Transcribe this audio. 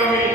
Amen.